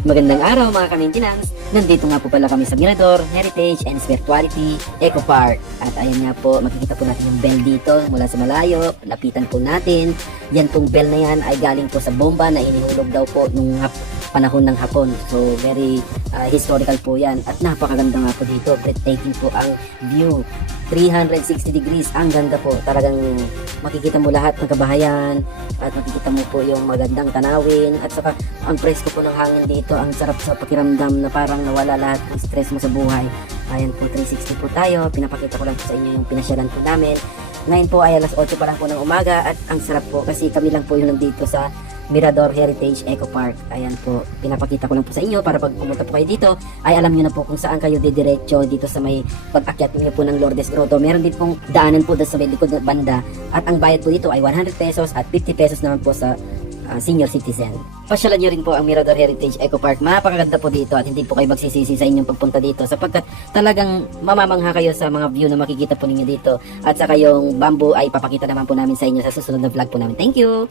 Magandang araw mga ka-maintenance. Nandito nga po pala kami sa Mirador, Heritage and Spirituality Eco Park. At ayan nga po, makikita po natin yung bell dito mula sa malayo. Lapitan po natin. Yan pong bell na yan ay galing po sa bomba na inihulog daw po nung panahon ng Hapon. So very historical po yan. At napakaganda nga po dito. Breathtaking po ang view. 360 degrees. Ang ganda po. Talagang makikita mo lahat ng kabahayan. At makikita mo po yung magandang tanawin. At saka ang presko po ng hangin dito. Ang sarap sa pakiramdam na parang nawala lahat ng stress mo sa buhay. Ayan po, 360 po tayo. Pinapakita ko lang po sa inyo yung pinasyalan po namin. Ngayon po ay alas 8 pa lang po ng umaga. At ang sarap po kasi kami lang po yung nandito sa Mirador Heritage Eco Park. Ayan po, pinapakita ko lang po sa inyo para pag pumunta po kayo dito ay alam nyo na po kung saan kayo didiretso dito sa may pag-akyat nyo po ng Lourdes Grotto. Meron din pong daanan po sa may likod na banda at ang bayad po dito ay 100 pesos at 50 pesos naman po sa senior citizen. Pasyalan nyo rin po ang Mirador Heritage Eco Park. Mapakaganda po dito at hindi po kayo magsisisi sa inyong pagpunta dito sapagkat talagang mamamangha kayo sa mga view na makikita po ninyo dito at saka yung bamboo ay papakita naman po namin sa inyo sa susunod na vlog po namin. Thank you!